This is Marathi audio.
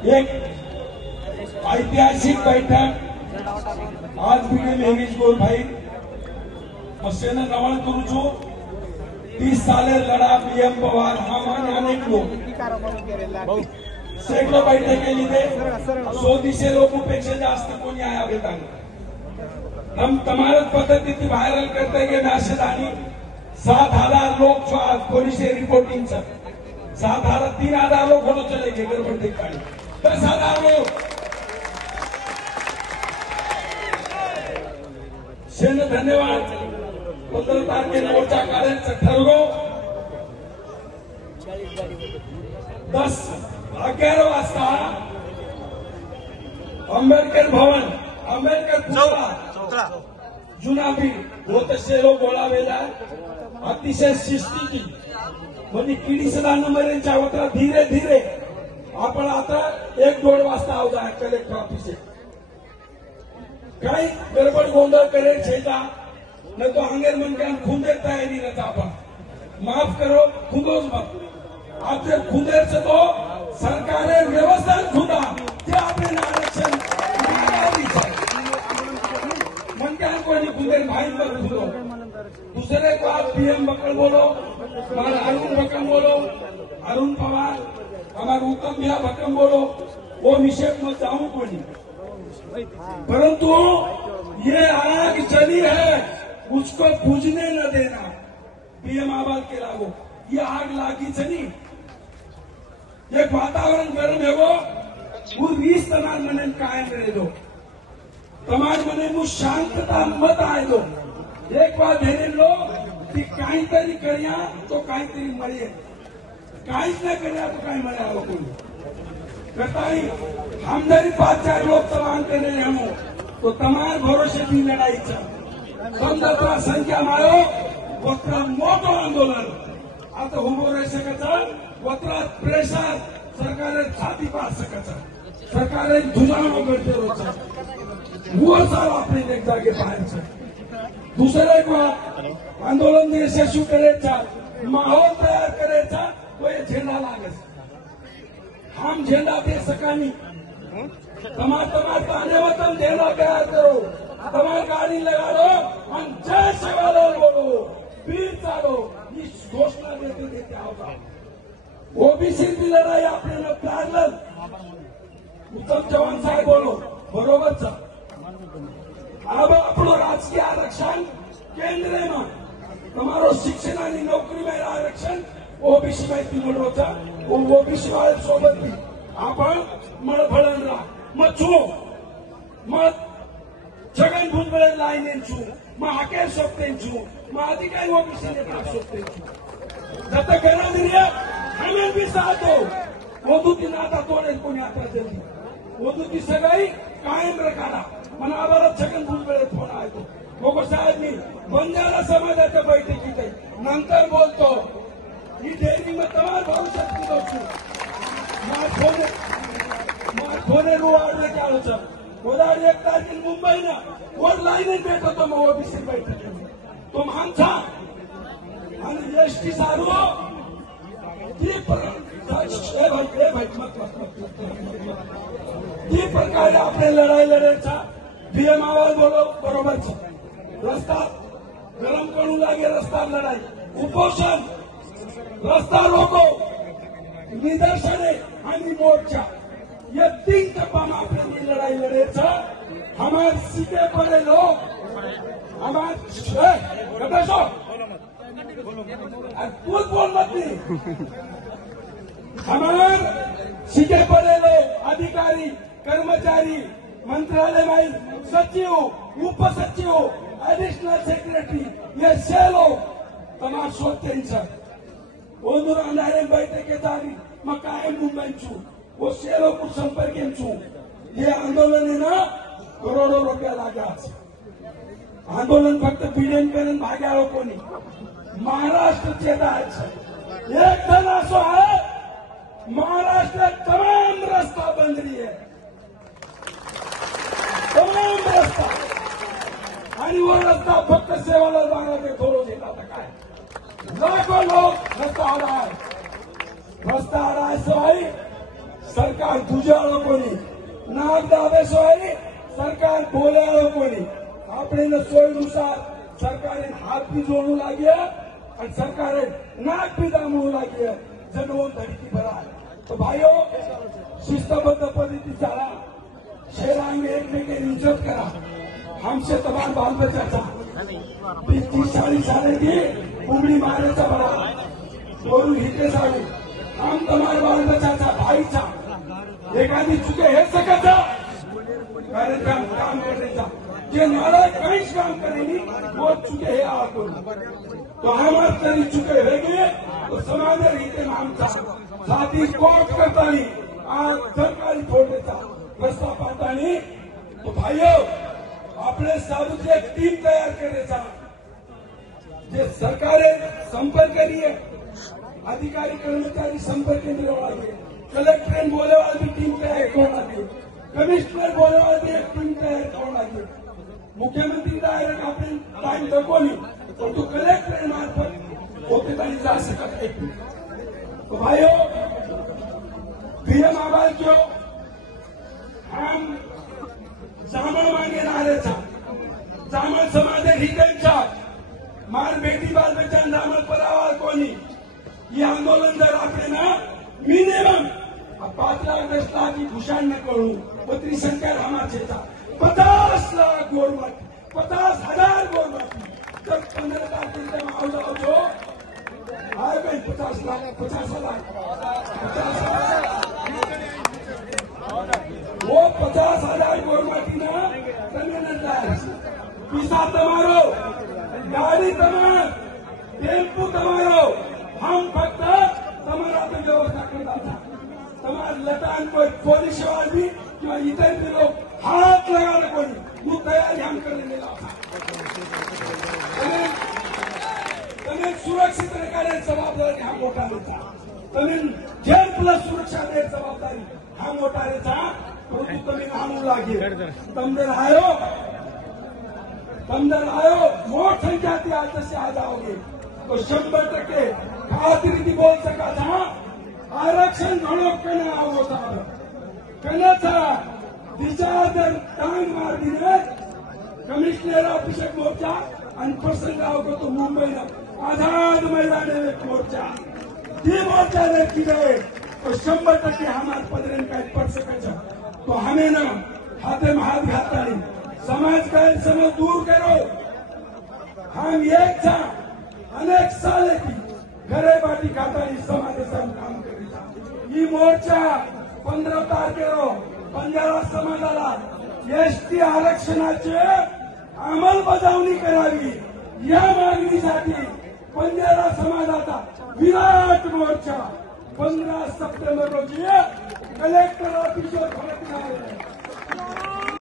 एक ऐतिहासिक बैठक आज भी लेवीज गोल भाई मसेना नवल करू छू 30 साले लढा पीएम पवार हमान अनेक लोक सैकड़ों बैठक केली ते 100 लोकांपेक्षा जास्त कोणी आया बेटा हम तमाम पद्धती व्हायरल करते गे मैसेज आणि 7,000 लोग जो आज पुलिस रिपोर्टिंग 7,000 3,000 लोग होने चले गए गड़बड़ दिखाई 10,000 लोग सेन धन्यवाद 15 तारखेला मोर्चा काढायचं ठरवलं 11 वाजता आंबेडकर भवन आंबेडकर पुतळा जुना बीड होत शेलो बोलावेला अतिशय शिस्तीची म्हणजे किडी सदा नंबरच्या वत्र धीरे धीरे आपण आता 1-1.5 वाजता आवजा कलेक्टर ऑफिस काही गडबड गोंधळ करे छेदा न तो अंगेर मन खुंदेर तयारी रहता आपण माफ करो खुदोज मत आप जब खुदेर से तो सरकारेर व्यवस्था खुदा ते आपले आरक्षण मन क्या कोई खुदेर भाई पर खुदो दूसरे को आप पीएम बकल बोलो हमारा अरुण बकम बोलो अरुण पवार हमारा उत्तम भैया बकम बोलो वो निषेध मत जाऊं कोई परंतु ये आग चली है उसको बुझने न देना पीएम आवाज के लागो ये आग लागी चली एक वातावरण गर्म है वो 20 तनाज मने कायम रहे दो तमाज मने मु शांतता मत आए दो एक बात ध्यान लो की काहीतरी कर्या तो काहीतरी मळे काहीच नाही कर्या तो काही मळे आलो कोणी कताई हमदरी 5-4 लोग तमाम करने हम तो तमाम भरोसे की लड़ाई समजा संख्या मारो वत्र मोठो आंदोलन आता उभो रही सकत वत्रात प्रेशर सरकार छाती पास सकत सरकार धुजाणो करते रोज वो साल आपने एक जागे बाहेर दुसरे को आंदोलन यशस्वी करायचा माहोल तयार करायचा तो ये झेंडा लागेल हम झेंडा दे सकानी तमार ताने वतन झेंडा तैयार करो तमार गाड़ी लगा लो हम जय सवाल बोलो वीर चालो इस घोषणा देते देते आओगा ओबीसी की लड़ाई आपने न पैरल उत्तम चव्हाण साहेब बोलो बरोबर अब આપણો રાજકીય આરક્ષણ કેન્દ્રમાં તમારો શિક્ષણ અને નોકરીમાં આરક્ષણ ઓબીસી માહિતી મળવો છે ઓબીસી વાળા સોબત आपण મળભળન રા મચો મત જગન ભુજબળ લાઈને છું માં હાકે સોપતે છું માં અધિકારી ઓબીસી ને પ્રાપ્ત સોપતે છું જત કરા દિયા હમે भी साथ दो ओदूती नाता तोड़े कोणी आता जल्दी ओदूती सगाई कायम रखाना मला आम्हाला छगन भुजबळ फोन आयो गोगो साहेब मी बंजारा समाजाच्या बैठकीत नंतर बोलतो ही डेअरी में तमाम भविष्यात किलो છું फोने रुवाडले चालू છે गोदावरी 1 तारखेला मुंबईना वर लाईन भेटतो तो मग ओबीसी बैठकीत तो माणसा आणि एसटी सारू ती प्रकारे आपले लढाई लढायचा पीएम आवाज बोलो बरोबर रस्ता गरम करू लागे रस्ता लढाई उपोषण रस्ता रोको निदर्शने आणि मोर्चा ये 3 टप्पा में आपने लड़ाई लड़ायचा हमारे सीधे पड़े लोग हमारे बोल मत हमारे सीधे पड़े लोग अधिकारी कर्मचारी मंत्रालय में सचिव उप सचिव एडिशनल सेक्रेटरी ये 6 लोग तमाम सोचते ओंदूर अंधारे बैठके जारी मैं कायम मुंबई छू वो 6 लोग संपर्क छू ये आंदोलन है ना करोड़ों रुपया लागा आंदोलन फक्त पीडीएम करून भाग्या लोकोनी महाराष्ट्र चे एक धन असो है महाराष्ट्र तमाम रस्ता बंद रही है तमाम रस्ता आणि वो रस्ता फक्त सेवाला जाणार थोडं देता काय लाखों लोग रस्ता आ रहा है सवाई सरकार सरकार तुझ्यावाळं कोणी नाक दाबेसोय सरकार बोलावाळं कोणी આપણે સોયનુસાર સરકારે હાથ બી જોડવું લાગ્યા અને સરકારે નાક બી દામવું લાગ્યા જનવો ધડકી ભરાય તો ભાઈઓ शिस्तबद्ध पद्धती चाला शेरांग एकमेकांची इज्जत करा हमसे तमाम बाल बच्चा 30-40 साले की उंगली मारायचा बरा बोलून हिते जाऊ हम तुम्हारे बाल बच्चा भाईचा एखादी चुके हे सकत कार्यक्रम काम करण्याचा जे नालायक काहीच काम करेनी वो चुके हे आपण तो हम आज तरी चुके रहेंगे तो समाज रीते आमचा साथी कोर्ट करतानी आज सरकारी फोडण्याचा रस्ता पाहतानी तो भाईओ आपले साधूची एक टीम तयार करायचा जे सरकारे संपर्क करिए अधिकारी कर्मचारी संपर्क केंद्र वाले कलेक्टर बोले वाली टीम तयार होना चाहिए कमिश्नर बोले वाली एक टीम तयार होना चाहिए मुख्यमंत्री डायरेक्ट आपण टाइम दाखवली तो तू कलेक्टर मार्फत होते तरी जा सकत है तो भाइयों पीएम आवाज जो हम जामल मांगे नारे था जामल समाज हितेचा मार बेटी बाल बच्चा जामल पर आवाज कोणी ये आंदोलन जर आपले ना मिनिमम 5 लाख 10 लाख की घुषाण न करू पत्री संख्या हमारे 50 लाख गोरमट 50,000 गोरमट जब 15 तारीख में आओ जाओ जो आए भाई 50 लाख 50,000 वो 50,000 गोरमटी ना कन्या पिसा तमारो गाड़ी तमार टेम्पू तमारो हम फक्त तमारा तो व्यवस्था करता था तमार लटान कोई पोलिस वाली किंवा इतर भी लोग हाथ लगाने कोणी वो तयारी हम करने लगा तमें सुरक्षित रखने जबाबदारी हम उठाने तमें जेल प्लस सुरक्षा दे जबाबदारी हम उठाने परंतु तमें आणू लागे तमदर आयो मोठ संख्या थी आज से आ जाओगे तो 100% खातिर बोल सका था आरक्षण घणो कने आवो था कने था दिशादर टांग मार दिने कमिश्नर ऑफिस मोर्चा आणि प्रसंग आवो तो मुंबई आझाद मैदान में मोर्चा ती मोर्चा ने किए तो 100% हमारे पदरन का पड़ सके तो हमें ना हाथे में हाथ घाता नहीं समाज का समझ दूर करो हम एक था अनेक साल की घरे बाटी खाता समाज काम करेगा ये मोर्चा 15 तारखेला बंजारा समाजाला एसटी आरक्षणाचे अंमलबजावणी करावी या मागणीसाठी बंजारा समाजाचा विराट मोर्चा 15 सप्टेंबर रोजी कलेक्टर ऑफिसवर फलकणार